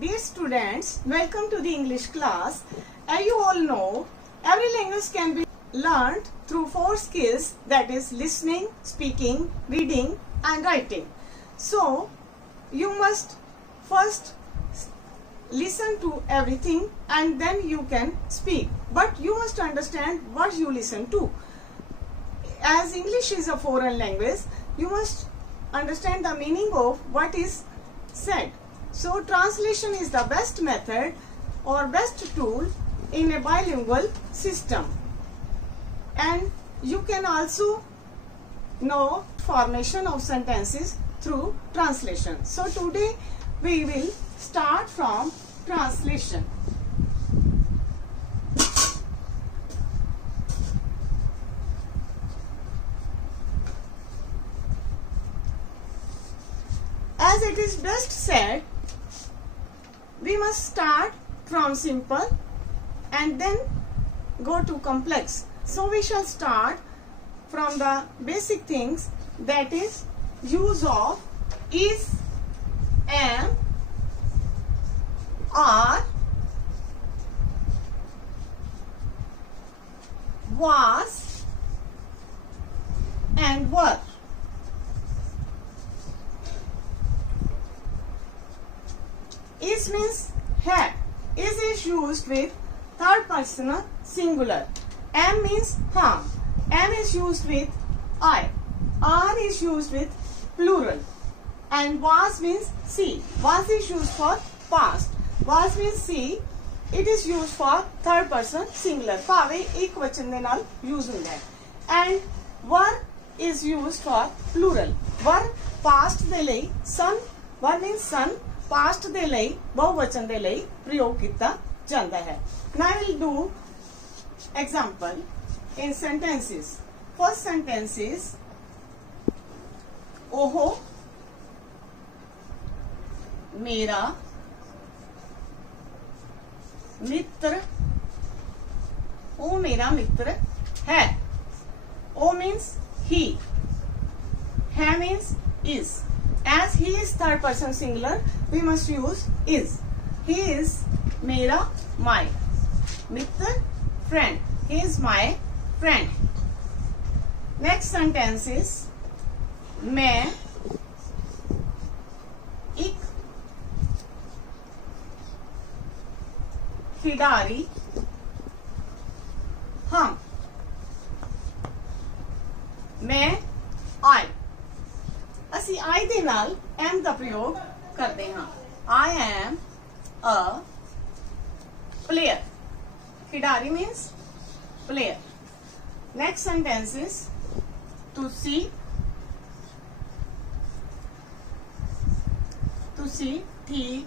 Dear students, welcome to the English class. As you all know, every language can be learned through 4 skills, that is listening, speaking, reading and writing. So, you must first listen to everything and then you can speak. But you must understand what you listen to. As English is a foreign language, you must understand the meaning of what is said. So translation is the best method or best tool in a bilingual system. And you can also know formation of sentences through translation. So today we will start from translation. As it is best said, we must start from simple and then go to complex. So we shall start from the basic things, that is use of is, am, are, was and were. Is means had. Is used with third person singular. Am means ham. Am is used with I. Are is used with plural. And was means see. Was is used for past. Was means see. It is used for third person singular. भावे एक वचन दे नाल use होता है. And were is used for plural. Were past दे लई son. Were means son. Past दे लई बहुवचन दे लई प्रयोग किया जाता है. Now I will do example in sentences. First sentence is ओहो मेरा मित्र, ओ मेरा मित्र है. O means he, है means is. As he is third person singular, we must use is. He is मेरा, my. Mitra, friend. He is my friend. Next sentence is मैं एक खिलाड़ी हम. मैं I. ਅਸੀਂ I ਦੇ ਨਾਲ am ਦਾ ਪ੍ਰਯੋਗ ਕਰਦੇ ਹਾਂ. I am a player. ਖਿਡਾਰੀ means player. Next sentence is ਤੁਸੀਂ ਠੀਕ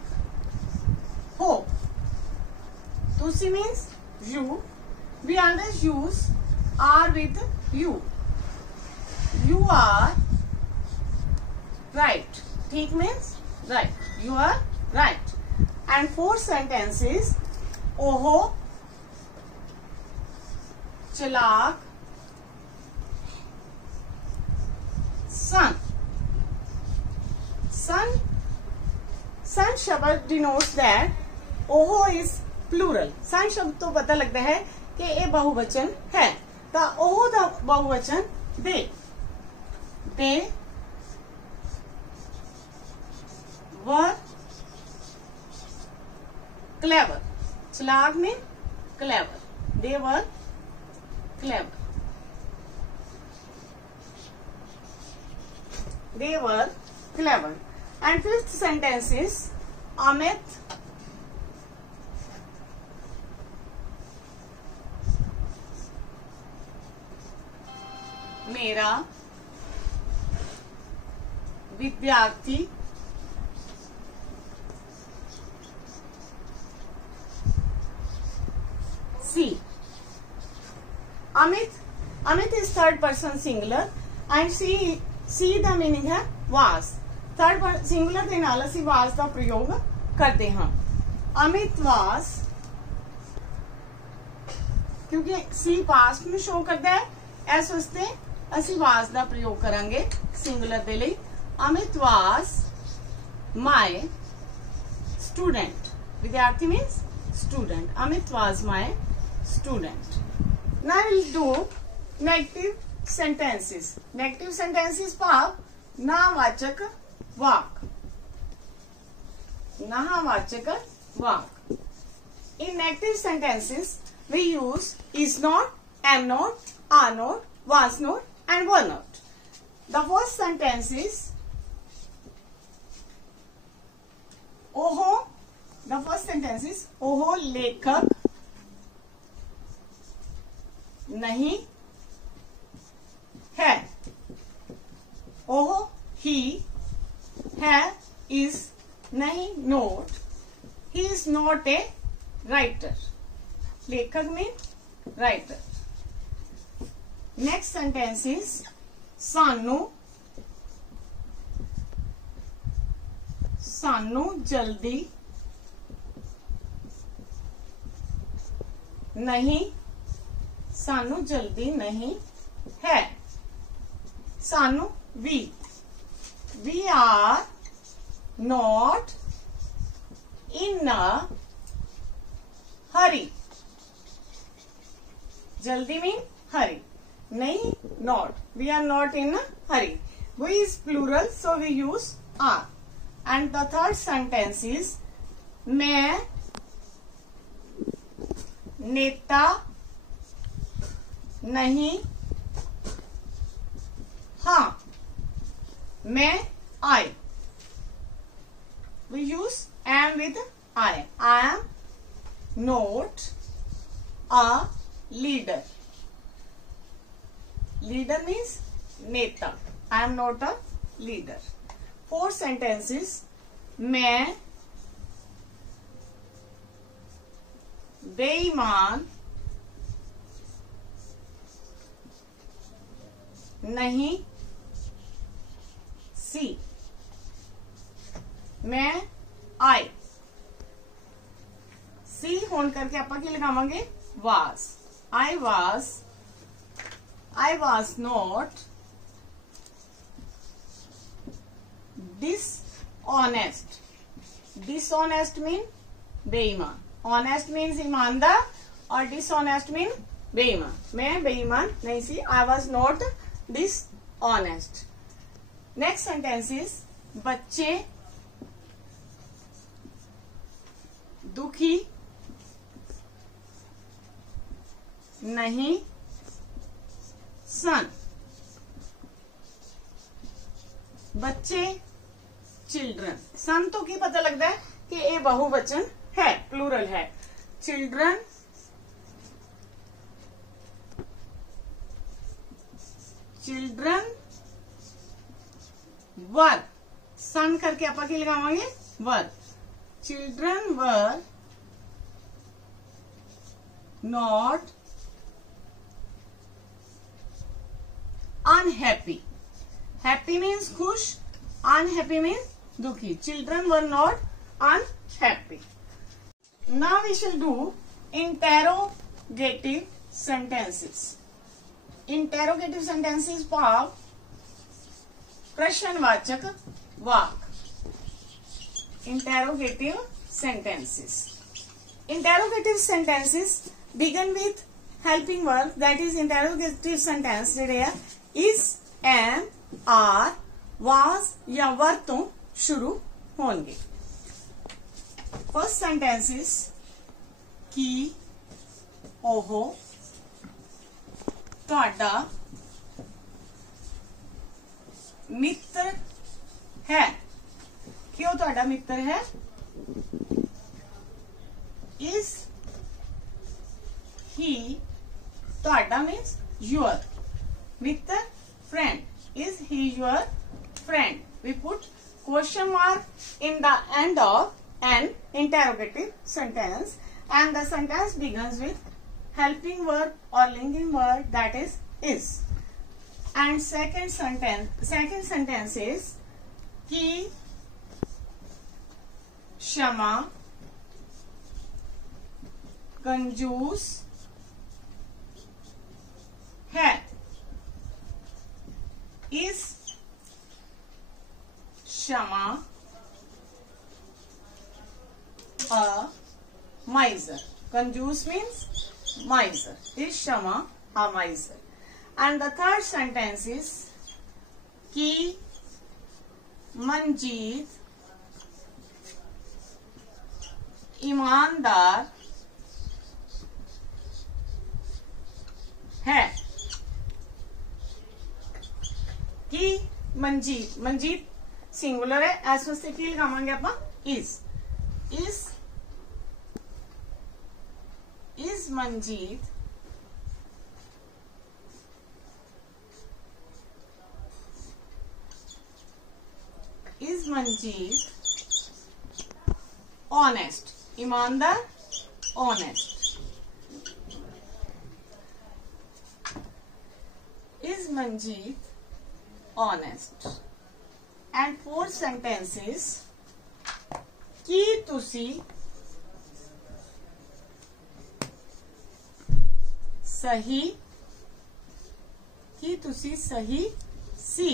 ਹੋ. ਤੁਸੀਂ means you. We always use are with you. You are right. ठीक means right. You are right. And fourth sentence is ओहो चालाक son. Son शब्द denotes that ओहो is plural. son शब्द तो पता लगता है कि ये बहुवचन है. तो ओहो दा बहुवचन they were clever. चालाक में clever. They were clever. They were clever. And fifth sentence is Amit मेरा विद्यार्थी C. Amit is third person singular and C the meaning है was. Third person singular के नाल असी was का प्रयोग करते हैं. Amit was क्योंकि C past में शो करता है, इस वास्ते असी was का प्रयोग करांगे सिंगुलर दे लिए. Amit was my student. विद्यार्थी means student. Amit was my student. Now I will do negative sentences. Negative sentences भाव नावाचक वाक. नावाचक वाक. In negative sentences we use is not, am not, are not, was not and were not. The first sentence is ओहो. The first sentence is ओहो लेखक नहीं है. ओहो he है is नहीं not. He is not a writer. लेखक mean writer. Next sentence is सानू सानू जल्दी नहीं. सानू जल्दी नहीं है. सानू we are not in a hurry. जल्दी mean hurry. नहीं not. We are not in a hurry. We is plural, so we use are. And the third sentence is मैं नेता नहीं. हाँ मैं I. We use am with I. I am not a leader. Leader means नेता. I am not a leader. Four sentences मैं बेईमान नहीं सी. मैं आई. सी होन करके आप की लगावांगे was. I was not dishonest. Dishonest mean बेईमान. Honest means ईमानदार और dishonest mean बेईमान. मैं बेईमान नहीं सी. I was not dishonest. Next sentence is बच्चे दुखी नहीं सन. बच्चे चिल्ड्रन. सन तो की पता लगता है कि ये बहुवचन है, प्लूरल है. Children were. सन करके आप की लगावांगे वर. Children were not unhappy. Happy means खुश. अनहैप्पी मीन्स दुखी. Children were not unhappy. Now we shall do interrogative sentences. Interrogative sentences भाव प्रश्नवाचक वाक. Interrogative sentences. Interrogative sentences begin with helping verb. That is interrogative sentence ਜਿਹੜੇ ਆ is, am, are, was या were ਤੋਂ शुरू होंगे. First sentence is कि ओहो ਤੁਹਾਡਾ मित्र है. क्यों ਤੁਹਾਡਾ मित्र है? Is he. ਤੁਹਾਡਾ means your. Mitra friend. Is he your friend? We put question mark in the end of an interrogative sentence and the sentence begins with helping verb or linking verb, that is. And second sentence is कि क्षमा कंजूस है. इस क्षमा a miser. Conjuse means miser. Is Shama a miser? And the third sentence is कि मंजीत ईमानदार है. कि मंजीत, मंजीत सिंगुलर है, एस वास्ते की लगावांगे ਆਪਾਂ is मंजीत ऑनेस्ट. ईमानदार, honest. Is Manjeet honest? And fourth sentence is कि तुसी सही सी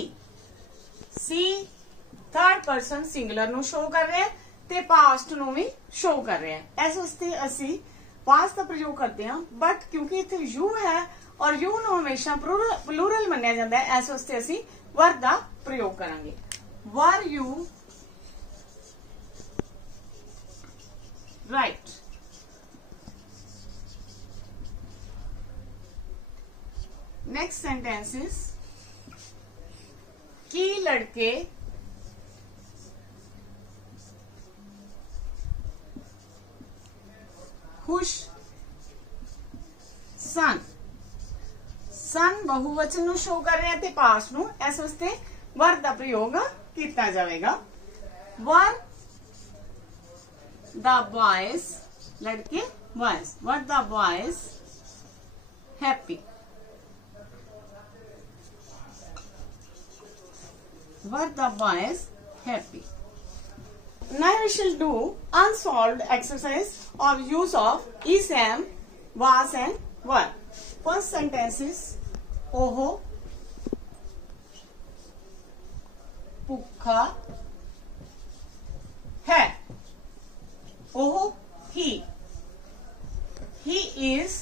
थर्ड पर्सन सिंगुलर नु शो कर रहे हैं ते पास्ट नु भी शो कर रहे हैं. इस वास्ते असी पास्ट का प्रयोग करते हैं, बट क्योंकि इत्थे यू है और यू नु हमेशा प्लूरल मन्निया जाता है, इस वास्ते असी वर का प्रयोग करांगे. Were you right. Next sentence is कि लड़के खुश सन. सन बहुवचन नु शो कर रहे हैं ते पास्ट नु, इस वास्ते वर का प्रयोग किया जाएगा. वर द बॉयज, लड़के boys, were the boys happy. Were the boys happy? Now we shall do unsolved exercise of use of is, am, was and were. First sentence is ओहो भूखा है. ओहो he is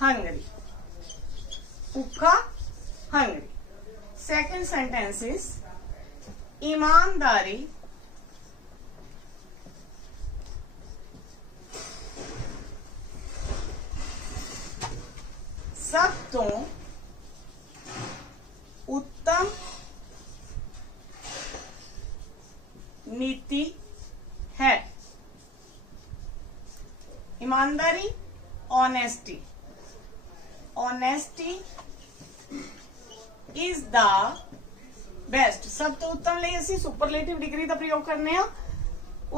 hungry. भूखा hungry. Second sentence is ईमानदारी सब तो उत्तम नीति है. ईमानदारी honesty. Honesty is the best. सब तो उत्तम लिए असी सुपरलेटिव डिग्री का प्रयोग करने.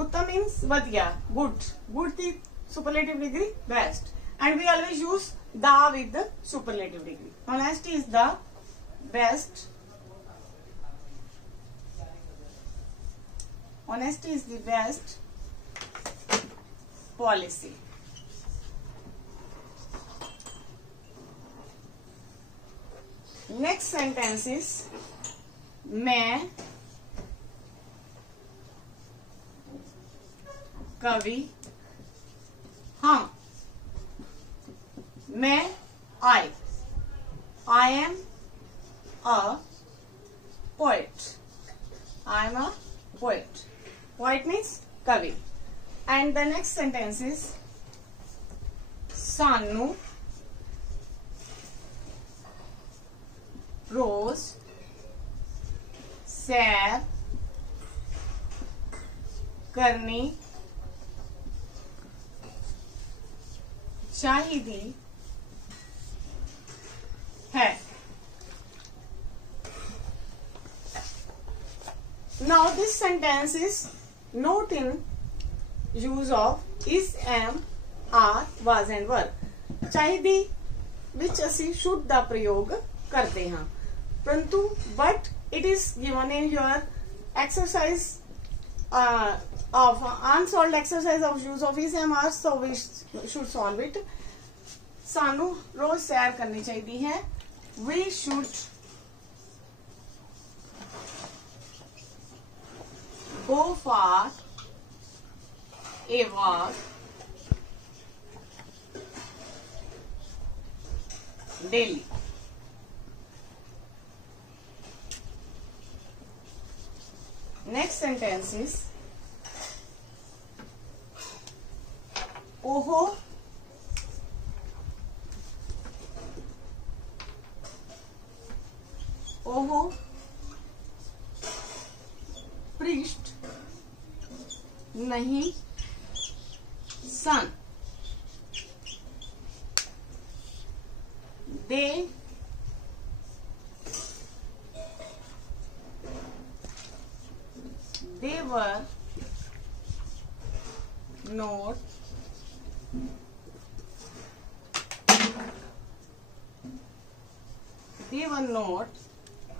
उत्तम मीन्स वधिया, गुड. गुड की superlative degree best, and we always use the with the superlative degree. Honesty is the best. Honesty is the best policy. Next sentence is मैं कवि हम. मैं I am a poet. I am a poet. Poet means kavi. And the next sentence is Sanu रोज सैर करनी चाहिए है. Now this sentence is not in use of is, am, are, was and were. चाहिए विच असी should दा प्रयोग करते हैं, परंतु but it is given in your exercise of unsolved exercise of use of is, am, are, so we should solve it. सानू रोज सैर करनी चाहिए है. We should go for a walk daily. Next sentence is oh पृष्ठ नहीं सन they were not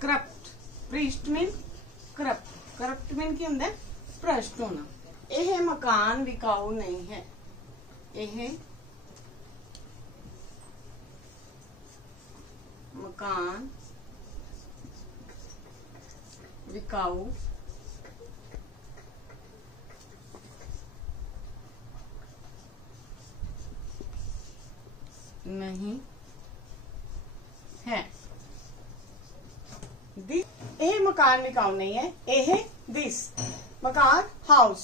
corrupt. Priest mean corrupt. Corrupt mean ਕੀ ਹੁੰਦਾ? ਭ੍ਰਸ਼ਟ ਹੋਣਾ। ਇਹ ਮਕਾਨ ਵਿਕਾਊ ਨਹੀਂ ਹੈ। ਇਹ मकान विकाऊ नहीं है। यह मकान विकाऊ नहीं है। यह दिस मकान house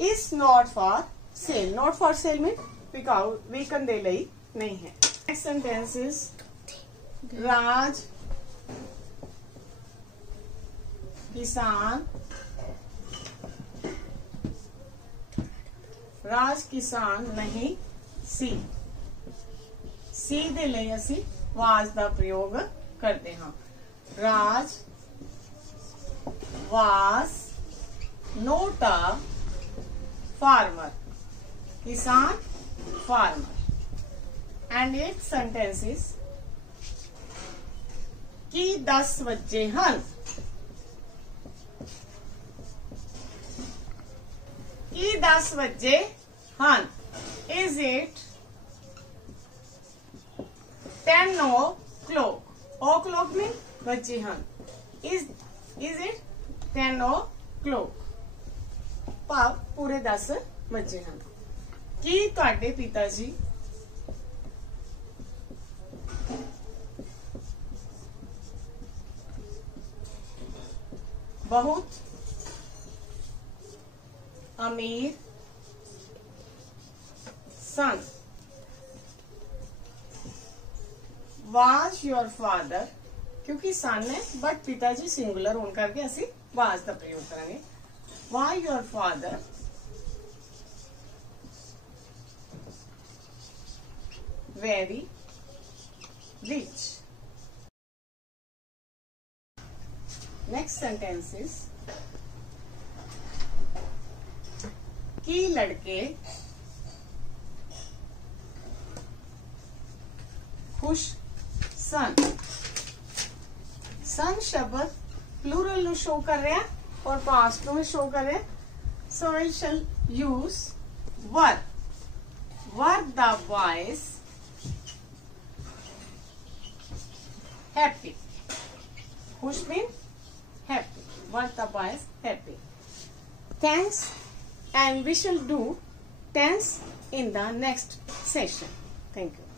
is not for sale. Not for sale mean विकाऊ विकन दे लई नहीं है। नेक्स्ट सेंटेंस इज राज किसान नहीं सी दे ਲਈ ਅਸੀਂ ਵਾਜ ਦਾ ਪ੍ਰਯੋਗ ਕਰਦੇ ਹਾਂ। ਰਾਜ was not a farmer. किसान farmer. And its sentence is कि 10 बजे ਹਨ। कि 10 बजे ਹਨ। Is it 10 o'clock? O'clock mean बजे ਹਨ। Is it 10 o'clock? ਭਾਵ ਪੂਰੇ 10 ਵਜੇ ਹਨ। ਕੀ ਤੁਹਾਡੇ ਪਿਤਾ ਜੀ बहुत अमीर सन? Was your father? क्योंकि सन है बट पिताजी सिंगुलर होने करके ਅਸੀਂ was ਦਾ प्रयोग करेंगे। Why your father very rich? Next sentence is कि लड़के खुश सन। सन शब्द प्लूरल नु शो कर रहा है और पास्ट नु शो कर रहा है। So we shall use were the boys happy? खुश mean happy. Were the boys happy? Thanks, and we shall do tense in the next session. Thank you.